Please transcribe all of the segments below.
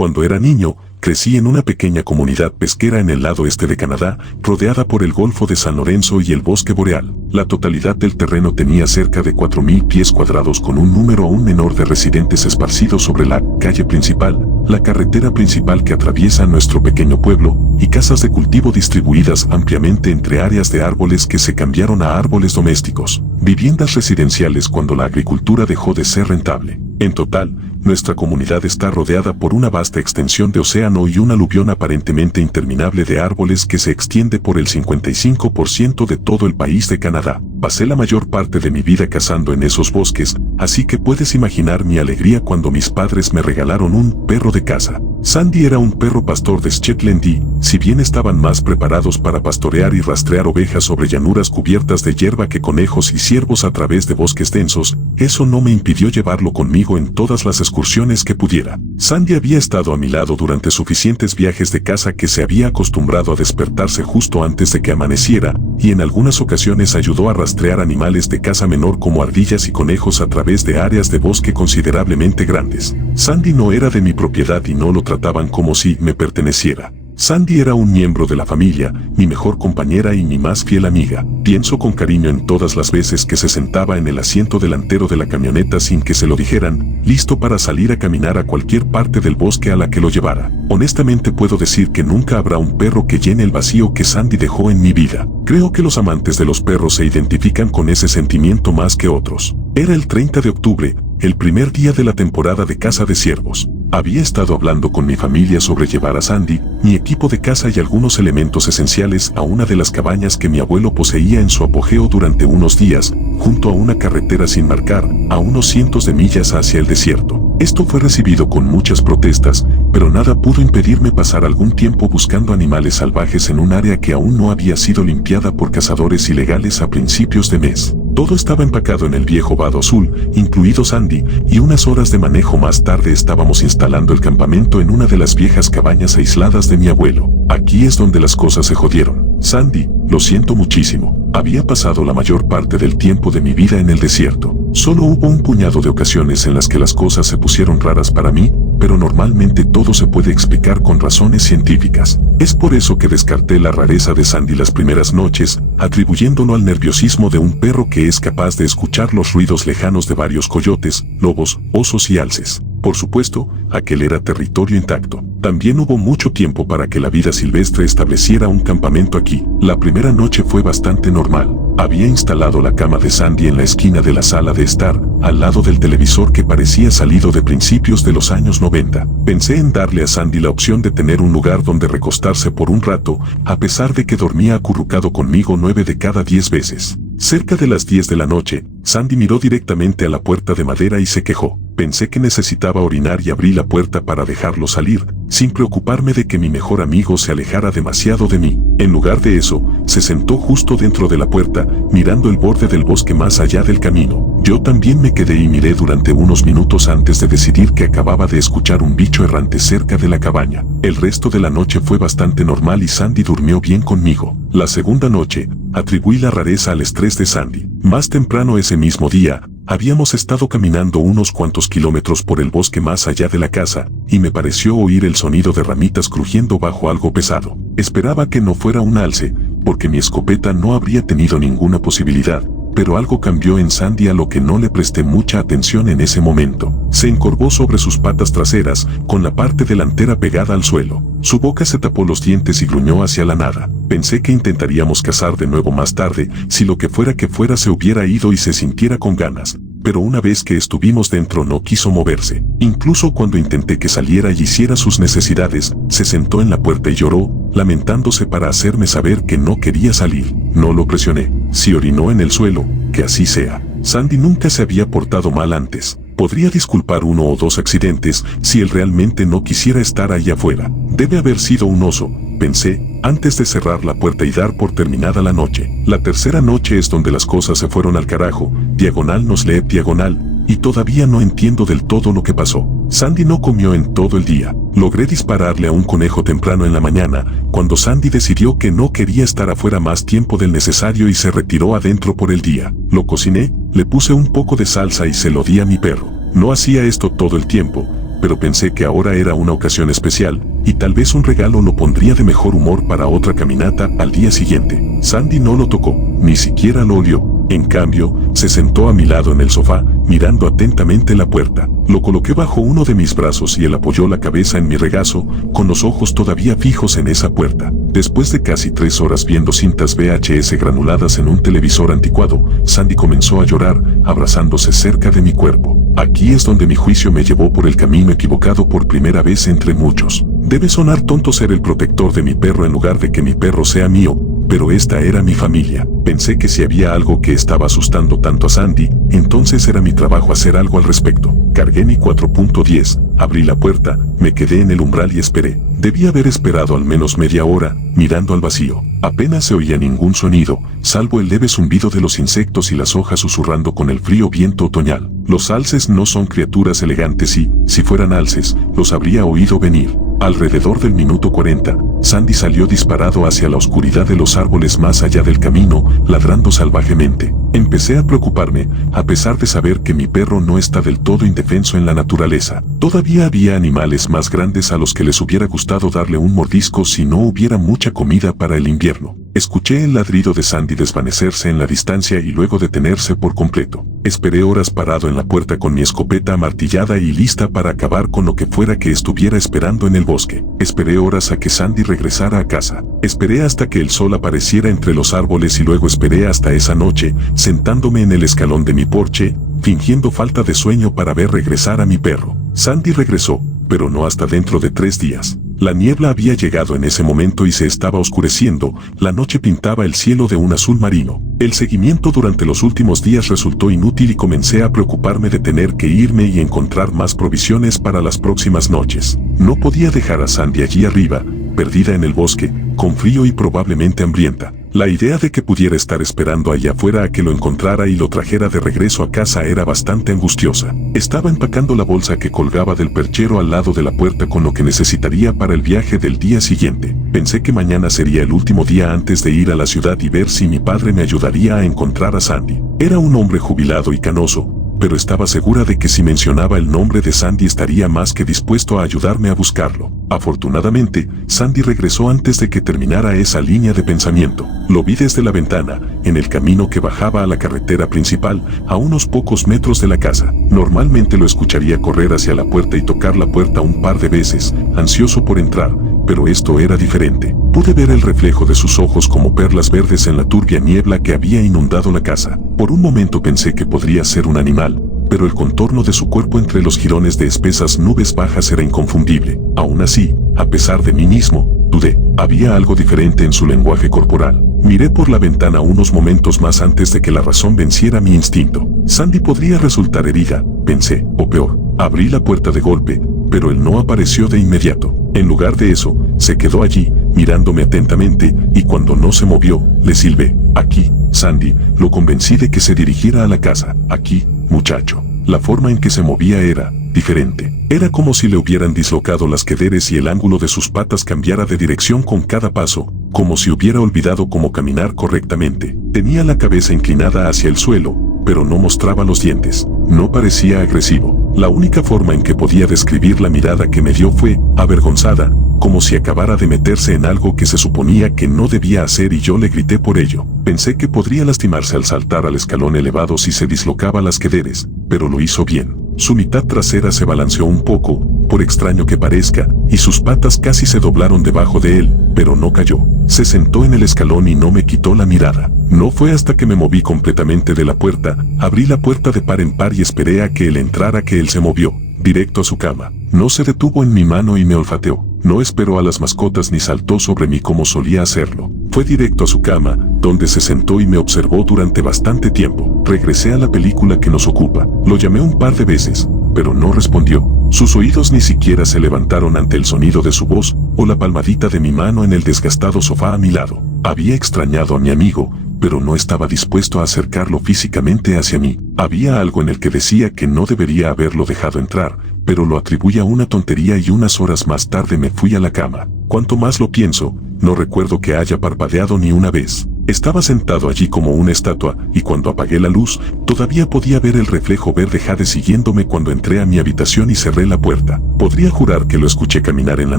Cuando era niño, crecí en una pequeña comunidad pesquera en el lado este de Canadá, rodeada por el Golfo de San Lorenzo y el bosque boreal. La totalidad del terreno tenía cerca de 4,000 pies cuadrados con un número aún menor de residentes esparcidos sobre la calle principal, la carretera principal que atraviesa nuestro pequeño pueblo, y casas de cultivo distribuidas ampliamente entre áreas de árboles que se cambiaron a árboles domésticos, viviendas residenciales cuando la agricultura dejó de ser rentable. En total, nuestra comunidad está rodeada por una vasta extensión de océano y un aluvión aparentemente interminable de árboles que se extiende por el 55% de todo el país de Canadá. Pasé la mayor parte de mi vida cazando en esos bosques, así que puedes imaginar mi alegría cuando mis padres me regalaron un perro de caza. Sandy era un perro pastor de Shetland y, si bien estaban más preparados para pastorear y rastrear ovejas sobre llanuras cubiertas de hierba que conejos y ciervos a través de bosques densos, eso no me impidió llevarlo conmigo en todas las excursiones que pudiera. Sandy había estado a mi lado durante suficientes viajes de caza que se había acostumbrado a despertarse justo antes de que amaneciera, y en algunas ocasiones ayudó a rastrear animales de caza menor como ardillas y conejos a través de áreas de bosque considerablemente grandes. Sandy no era de mi propiedad y no lo trataban como si me perteneciera. Sandy era un miembro de la familia, mi mejor compañera y mi más fiel amiga. Pienso con cariño en todas las veces que se sentaba en el asiento delantero de la camioneta sin que se lo dijeran, listo para salir a caminar a cualquier parte del bosque a la que lo llevara. Honestamente puedo decir que nunca habrá un perro que llene el vacío que Sandy dejó en mi vida. Creo que los amantes de los perros se identifican con ese sentimiento más que otros. Era el 30 de octubre, el primer día de la temporada de caza de ciervos. Había estado hablando con mi familia sobre llevar a Sandy, mi equipo de caza y algunos elementos esenciales a una de las cabañas que mi abuelo poseía en su apogeo durante unos días, junto a una carretera sin marcar, a unos cientos de millas hacia el desierto. Esto fue recibido con muchas protestas, pero nada pudo impedirme pasar algún tiempo buscando animales salvajes en un área que aún no había sido limpiada por cazadores ilegales a principios de mes. Todo estaba empacado en el viejo vado azul, incluido Sandy, y unas horas de manejo más tarde estábamos instalando el campamento en una de las viejas cabañas aisladas de mi abuelo. Aquí es donde las cosas se jodieron. Sandy, lo siento muchísimo. Había pasado la mayor parte del tiempo de mi vida en el desierto. Solo hubo un puñado de ocasiones en las que las cosas se pusieron raras para mí, pero normalmente todo se puede explicar con razones científicas. Es por eso que descarté la rareza de Sandy las primeras noches, atribuyéndolo al nerviosismo de un perro que es capaz de escuchar los ruidos lejanos de varios coyotes, lobos, osos y alces. Por supuesto, aquel era territorio intacto. También hubo mucho tiempo para que la vida silvestre estableciera un campamento aquí. La primera noche fue bastante normal. Había instalado la cama de Sandy en la esquina de la sala de estar, al lado del televisor que parecía salido de principios de los años 90. Pensé en darle a Sandy la opción de tener un lugar donde recostarse por un rato, a pesar de que dormía acurrucado conmigo 9 de cada 10 veces. Cerca de las 10 de la noche, Sandy miró directamente a la puerta de madera y se quejó. Pensé que necesitaba orinar y abrí la puerta para dejarlo salir, sin preocuparme de que mi mejor amigo se alejara demasiado de mí. En lugar de eso, se sentó justo dentro de la puerta, mirando el borde del bosque más allá del camino. Yo también me quedé y miré durante unos minutos antes de decidir que acababa de escuchar un bicho errante cerca de la cabaña. El resto de la noche fue bastante normal y Sandy durmió bien conmigo. La segunda noche, atribuí la rareza al estrés de Sandy. Más temprano ese mismo día, habíamos estado caminando unos cuantos kilómetros por el bosque más allá de la casa, y me pareció oír el sonido de ramitas crujiendo bajo algo pesado. Esperaba que no fuera un alce, porque mi escopeta no habría tenido ninguna posibilidad, pero algo cambió en Sandy a lo que no le presté mucha atención en ese momento. Se encorvó sobre sus patas traseras, con la parte delantera pegada al suelo. Su boca se tapó los dientes y gruñó hacia la nada. Pensé que intentaríamos cazar de nuevo más tarde, si lo que fuera se hubiera ido y se sintiera con ganas. Pero una vez que estuvimos dentro no quiso moverse. Incluso cuando intenté que saliera y hiciera sus necesidades, se sentó en la puerta y lloró, lamentándose para hacerme saber que no quería salir. No lo presioné. Si orinó en el suelo, que así sea. Sandy nunca se había portado mal antes. Podría disculpar 1 o 2 accidentes si él realmente no quisiera estar ahí afuera. Debe haber sido un oso, pensé, antes de cerrar la puerta y dar por terminada la noche. La tercera noche es donde las cosas se fueron al carajo, diagonal nos lee diagonal, y todavía no entiendo del todo lo que pasó. Sandy no comió en todo el día. Logré dispararle a un conejo temprano en la mañana, cuando Sandy decidió que no quería estar afuera más tiempo del necesario y se retiró adentro por el día. Lo cociné, le puse un poco de salsa y se lo di a mi perro. No hacía esto todo el tiempo, pero pensé que ahora era una ocasión especial, y tal vez un regalo lo pondría de mejor humor para otra caminata al día siguiente. Sandy no lo tocó, ni siquiera lo olió. En cambio, se sentó a mi lado en el sofá, mirando atentamente la puerta. Lo coloqué bajo uno de mis brazos y él apoyó la cabeza en mi regazo, con los ojos todavía fijos en esa puerta. Después de casi 3 horas viendo cintas VHS granuladas en un televisor anticuado, Sandy comenzó a llorar, abrazándose cerca de mi cuerpo. Aquí es donde mi juicio me llevó por el camino equivocado por primera vez entre muchos. Debe sonar tonto ser el protector de mi perro en lugar de que mi perro sea mío, pero esta era mi familia. Pensé que si había algo que estaba asustando tanto a Sandy, entonces era mi trabajo hacer algo al respecto. Cargué mi 4.10, abrí la puerta, me quedé en el umbral y esperé. Debí haber esperado al menos media hora, mirando al vacío. Apenas se oía ningún sonido, salvo el leve zumbido de los insectos y las hojas susurrando con el frío viento otoñal. Los alces no son criaturas elegantes y, si fueran alces, los habría oído venir. Alrededor del minuto 40, Sandy salió disparado hacia la oscuridad de los árboles más allá del camino, ladrando salvajemente. Empecé a preocuparme, a pesar de saber que mi perro no está del todo indefenso en la naturaleza. Todavía había animales más grandes a los que les hubiera gustado darle un mordisco si no hubiera mucha comida para el invierno. Escuché el ladrido de Sandy desvanecerse en la distancia y luego detenerse por completo. Esperé horas parado en la puerta con mi escopeta amartillada y lista para acabar con lo que fuera que estuviera esperando en el bosque. Esperé horas a que Sandy regresara a casa. Esperé hasta que el sol apareciera entre los árboles y luego esperé hasta esa noche, sentándome en el escalón de mi porche, fingiendo falta de sueño para ver regresar a mi perro. Sandy regresó, pero no hasta dentro de 3 días. La niebla había llegado en ese momento y se estaba oscureciendo, la noche pintaba el cielo de un azul marino. El seguimiento durante los últimos días resultó inútil y comencé a preocuparme de tener que irme y encontrar más provisiones para las próximas noches. No podía dejar a Sandy allí arriba, perdida en el bosque, con frío y probablemente hambrienta. La idea de que pudiera estar esperando allá afuera a que lo encontrara y lo trajera de regreso a casa era bastante angustiosa. Estaba empacando la bolsa que colgaba del perchero al lado de la puerta con lo que necesitaría para el viaje del día siguiente. Pensé que mañana sería el último día antes de ir a la ciudad y ver si mi padre me ayudaría a encontrar a Sandy. Era un hombre jubilado y canoso, pero estaba segura de que si mencionaba el nombre de Sandy estaría más que dispuesto a ayudarme a buscarlo. Afortunadamente, Sandy regresó antes de que terminara esa línea de pensamiento. Lo vi desde la ventana, en el camino que bajaba a la carretera principal, a unos pocos metros de la casa. Normalmente lo escucharía correr hacia la puerta y tocar la puerta un par de veces, ansioso por entrar, pero esto era diferente. Pude ver el reflejo de sus ojos como perlas verdes en la turbia niebla que había inundado la casa. Por un momento pensé que podría ser un animal, pero el contorno de su cuerpo entre los jirones de espesas nubes bajas era inconfundible. Aún así, a pesar de mí mismo, dudé. Había algo diferente en su lenguaje corporal. Miré por la ventana unos momentos más antes de que la razón venciera mi instinto. Sandy podría resultar herida, pensé, o peor. Abrí la puerta de golpe, pero él no apareció de inmediato. En lugar de eso, se quedó allí, mirándome atentamente, y cuando no se movió, le silbé. Aquí, Sandy, lo convencí de que se dirigiera a la casa. Aquí, muchacho. La forma en que se movía era diferente. Era como si le hubieran dislocado las quederes y el ángulo de sus patas cambiara de dirección con cada paso, como si hubiera olvidado cómo caminar correctamente. Tenía la cabeza inclinada hacia el suelo, pero no mostraba los dientes. No parecía agresivo. La única forma en que podía describir la mirada que me dio fue avergonzada, como si acabara de meterse en algo que se suponía que no debía hacer y yo le grité por ello. Pensé que podría lastimarse al saltar al escalón elevado si se dislocaba las quederes, pero lo hizo bien. Su mitad trasera se balanceó un poco, por extraño que parezca, y sus patas casi se doblaron debajo de él, pero no cayó. Se sentó en el escalón y no me quitó la mirada. No fue hasta que me moví completamente de la puerta, abrí la puerta de par en par y esperé a que él entrara que él se movió, directo a su cama. No se detuvo en mi mano y me olfateó. No esperó a las mascotas ni saltó sobre mí como solía hacerlo. Fue directo a su cama, donde se sentó y me observó durante bastante tiempo. Regresé a la película que nos ocupa. Lo llamé un par de veces, pero no respondió. Sus oídos ni siquiera se levantaron ante el sonido de su voz o la palmadita de mi mano en el desgastado sofá a mi lado. Había extrañado a mi amigo, pero no estaba dispuesto a acercarlo físicamente hacia mí. Había algo en el que decía que no debería haberlo dejado entrar, pero lo atribuía a una tontería y unas horas más tarde me fui a la cama. Cuanto más lo pienso, no recuerdo que haya parpadeado ni una vez. Estaba sentado allí como una estatua, y cuando apagué la luz, todavía podía ver el reflejo verde jade siguiéndome cuando entré a mi habitación y cerré la puerta. Podría jurar que lo escuché caminar en la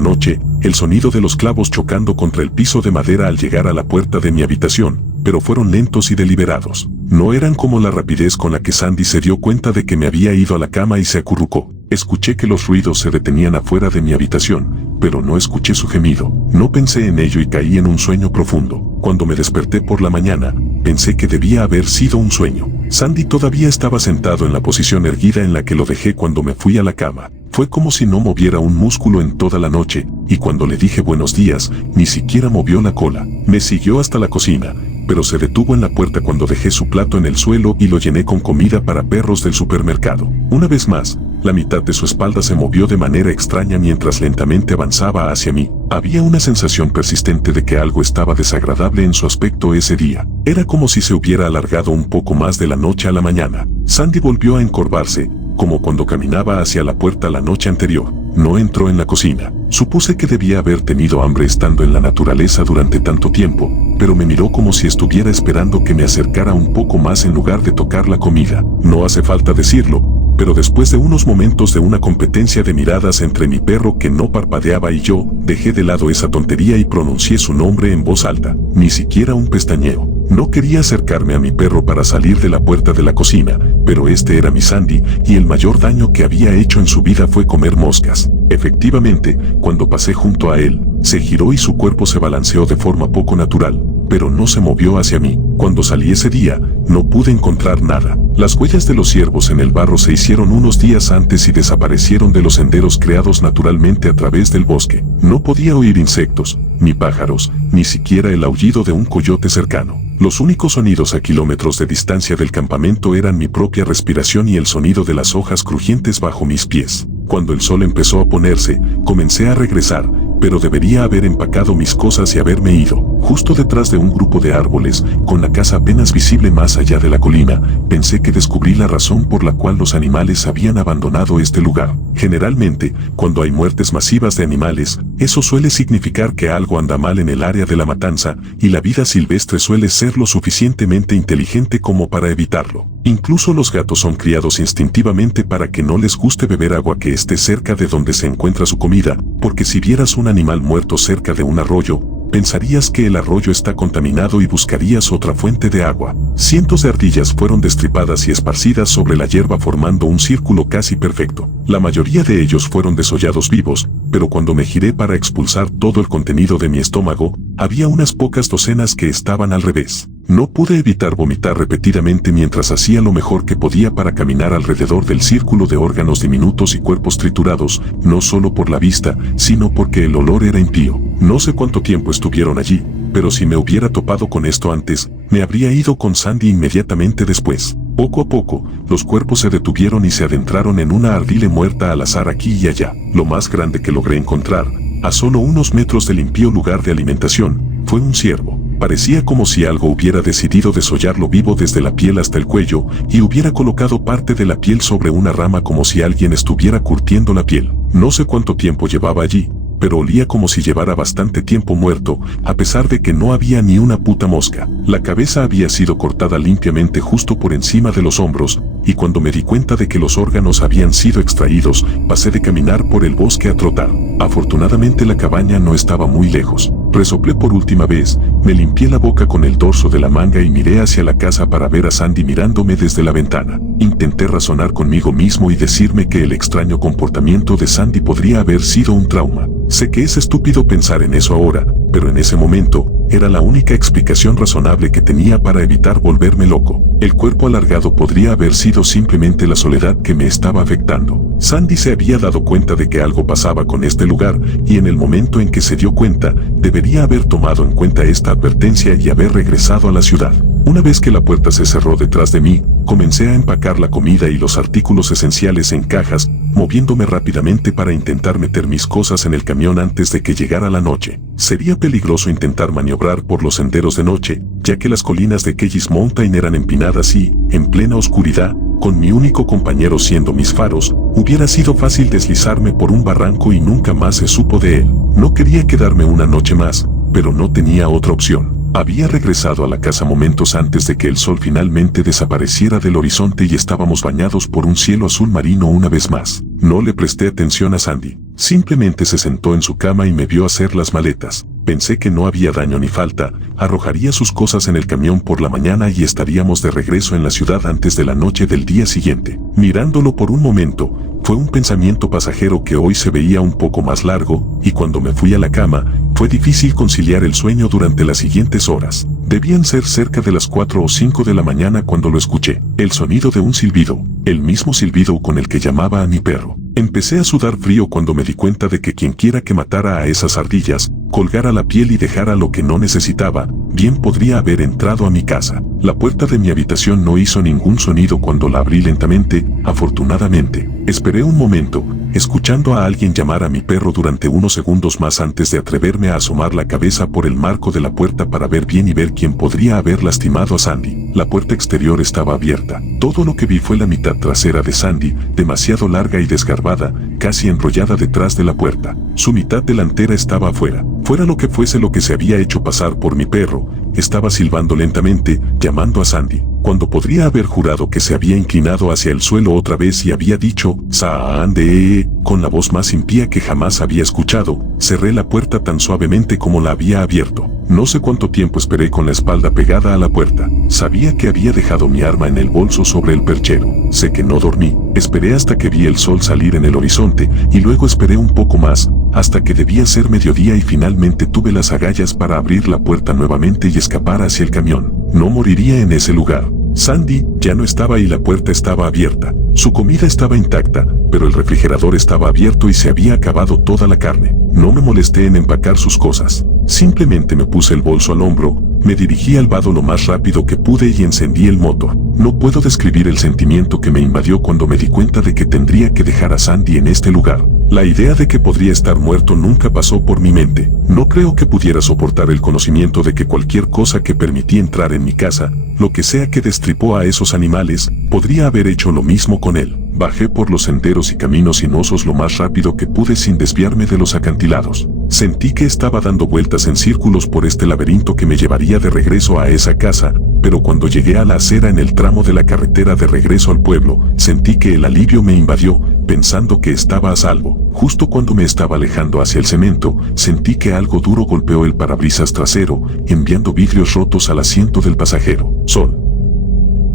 noche, el sonido de los clavos chocando contra el piso de madera al llegar a la puerta de mi habitación, pero fueron lentos y deliberados. No eran como la rapidez con la que Sandy se dio cuenta de que me había ido a la cama y se acurrucó. Escuché que los ruidos se detenían afuera de mi habitación, pero no escuché su gemido. No pensé en ello y caí en un sueño profundo. Cuando me desperté por la mañana, pensé que debía haber sido un sueño. Sandy todavía estaba sentado en la posición erguida en la que lo dejé cuando me fui a la cama. Fue como si no moviera un músculo en toda la noche, y cuando le dije buenos días, ni siquiera movió la cola. Me siguió hasta la cocina, pero se detuvo en la puerta cuando dejé su plato en el suelo y lo llené con comida para perros del supermercado. Una vez más, la mitad de su espalda se movió de manera extraña mientras lentamente avanzaba hacia mí. Había una sensación persistente de que algo estaba desagradable en su aspecto ese día. Era como si se hubiera alargado un poco más de la noche a la mañana. Sandy volvió a encorvarse, como cuando caminaba hacia la puerta la noche anterior. No entró en la cocina. Supuse que debía haber tenido hambre estando en la naturaleza durante tanto tiempo, pero me miró como si estuviera esperando que me acercara un poco más en lugar de tocar la comida. No hace falta decirlo, pero después de unos momentos de una competencia de miradas entre mi perro que no parpadeaba y yo, dejé de lado esa tontería y pronuncié su nombre en voz alta. Ni siquiera un pestañeo. No quería acercarme a mi perro para salir de la puerta de la cocina, pero este era mi Sandy, y el mayor daño que había hecho en su vida fue comer moscas. Efectivamente, cuando pasé junto a él, se giró y su cuerpo se balanceó de forma poco natural, pero no se movió hacia mí. Cuando salí ese día, no pude encontrar nada. Las huellas de los ciervos en el barro se hicieron unos días antes y desaparecieron de los senderos creados naturalmente a través del bosque. No podía oír insectos, ni pájaros, ni siquiera el aullido de un coyote cercano. Los únicos sonidos a kilómetros de distancia del campamento eran mi propia respiración y el sonido de las hojas crujientes bajo mis pies. Cuando el sol empezó a ponerse, comencé a regresar, pero debería haber empacado mis cosas y haberme ido. Justo detrás de un grupo de árboles, con la casa apenas visible más allá de la colina, pensé que descubrí la razón por la cual los animales habían abandonado este lugar. Generalmente, cuando hay muertes masivas de animales, eso suele significar que algo anda mal en el área de la matanza, y la vida silvestre suele ser lo suficientemente inteligente como para evitarlo. Incluso los gatos son criados instintivamente para que no les guste beber agua que esté cerca de donde se encuentra su comida, porque si vieras un animal muerto cerca de un arroyo, pensarías que el arroyo está contaminado y buscarías otra fuente de agua. Cientos de ardillas fueron destripadas y esparcidas sobre la hierba formando un círculo casi perfecto. La mayoría de ellos fueron desollados vivos, pero cuando me giré para expulsar todo el contenido de mi estómago, había unas pocas docenas que estaban al revés. No pude evitar vomitar repetidamente mientras hacía lo mejor que podía para caminar alrededor del círculo de órganos diminutos y cuerpos triturados, no solo por la vista, sino porque el olor era impío. No sé cuánto tiempo estuvieron allí, pero si me hubiera topado con esto antes, me habría ido con Sandy inmediatamente después. Poco a poco, los cuerpos se detuvieron y se adentraron en una ardilla muerta al azar aquí y allá. Lo más grande que logré encontrar, a solo unos metros del impío lugar de alimentación, fue un ciervo. Parecía como si algo hubiera decidido desollarlo vivo desde la piel hasta el cuello y hubiera colocado parte de la piel sobre una rama como si alguien estuviera curtiendo la piel. No sé cuánto tiempo llevaba allí, pero olía como si llevara bastante tiempo muerto, a pesar de que no había ni una puta mosca. La cabeza había sido cortada limpiamente justo por encima de los hombros, y cuando me di cuenta de que los órganos habían sido extraídos, pasé de caminar por el bosque a trotar. Afortunadamente la cabaña no estaba muy lejos. Resoplé por última vez, me limpié la boca con el dorso de la manga y miré hacia la casa para ver a Sandy mirándome desde la ventana. Intenté razonar conmigo mismo y decirme que el extraño comportamiento de Sandy podría haber sido un trauma. Sé que es estúpido pensar en eso ahora, pero en ese momento, era la única explicación razonable que tenía para evitar volverme loco. El cuerpo alargado podría haber sido simplemente la soledad que me estaba afectando. Sandy se había dado cuenta de que algo pasaba con este lugar, y en el momento en que se dio cuenta, debería haber tomado en cuenta esta advertencia y haber regresado a la ciudad. Una vez que la puerta se cerró detrás de mí, comencé a empacar la comida y los artículos esenciales en cajas, moviéndome rápidamente para intentar meter mis cosas en el camión antes de que llegara la noche. Sería peligroso intentar maniobrar por los senderos de noche, ya que las colinas de Kelly's Mountain eran empinadas y, en plena oscuridad, con mi único compañero siendo mis faros, hubiera sido fácil deslizarme por un barranco y nunca más se supo de él. No quería quedarme una noche más, pero no tenía otra opción. Había regresado a la casa momentos antes de que el sol finalmente desapareciera del horizonte y estábamos bañados por un cielo azul marino una vez más. No le presté atención a Sandy. Simplemente se sentó en su cama y me vio hacer las maletas. Pensé que no había daño ni falta, arrojaría sus cosas en el camión por la mañana y estaríamos de regreso en la ciudad antes de la noche del día siguiente. Mirándolo por un momento, fue un pensamiento pasajero que hoy se veía un poco más largo, y cuando me fui a la cama, fue difícil conciliar el sueño durante las siguientes horas. Debían ser cerca de las 4 o 5 de la mañana cuando lo escuché. El sonido de un silbido, el mismo silbido con el que llamaba a mi perro. Empecé a sudar frío cuando me di cuenta de que quienquiera que matara a esas ardillas, colgara la piel y dejara lo que no necesitaba, bien podría haber entrado a mi casa. La puerta de mi habitación no hizo ningún sonido cuando la abrí lentamente, afortunadamente. Esperé un momento, escuchando a alguien llamar a mi perro durante unos segundos más antes de atreverme a asomar la cabeza por el marco de la puerta para ver bien y ver quién podría haber lastimado a Sandy. La puerta exterior estaba abierta. Todo lo que vi fue la mitad trasera de Sandy, demasiado larga y desgarbada, casi enrollada detrás de la puerta. Su mitad delantera estaba afuera. Fuera lo que fuese lo que se había hecho pasar por mi perro, estaba silbando lentamente, llamando a Sandy, cuando podría haber jurado que se había inclinado hacia el suelo otra vez y había dicho, Sandy, con la voz más impía que jamás había escuchado. Cerré la puerta tan suavemente como la había abierto. No sé cuánto tiempo esperé con la espalda pegada a la puerta. Sabía que había dejado mi arma en el bolso sobre el perchero. Sé que no dormí. Esperé hasta que vi el sol salir en el horizonte y luego esperé un poco más, hasta que debía ser mediodía y finalmente tuve las agallas para abrir la puerta nuevamente y escapar hacia el camión. No moriría en ese lugar. Sandy ya no estaba y la puerta estaba abierta. Su comida estaba intacta, pero el refrigerador estaba abierto y se había acabado toda la carne. No me molesté en empacar sus cosas. Simplemente me puse el bolso al hombro, me dirigí al vado lo más rápido que pude y encendí el motor. No puedo describir el sentimiento que me invadió cuando me di cuenta de que tendría que dejar a Sandy en este lugar. La idea de que podría estar muerto nunca pasó por mi mente. No creo que pudiera soportar el conocimiento de que cualquier cosa que permití entrar en mi casa, lo que sea que destripó a esos animales, podría haber hecho lo mismo con él. Bajé por los senderos y caminos sinuosos lo más rápido que pude sin desviarme de los acantilados. Sentí que estaba dando vueltas en círculos por este laberinto que me llevaría de regreso a esa casa, pero cuando llegué a la acera en el tramo de la carretera de regreso al pueblo, sentí que el alivio me invadió, pensando que estaba a salvo. Justo cuando me estaba alejando hacia el cemento, sentí que algo duro golpeó el parabrisas trasero, enviando vidrios rotos al asiento del pasajero. Sol.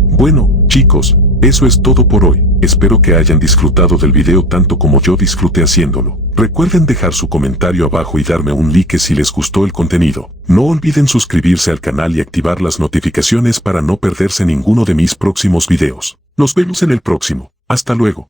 Bueno, chicos, eso es todo por hoy. Espero que hayan disfrutado del video tanto como yo disfruté haciéndolo. Recuerden dejar su comentario abajo y darme un like si les gustó el contenido. No olviden suscribirse al canal y activar las notificaciones para no perderse ninguno de mis próximos videos. Nos vemos en el próximo. Hasta luego.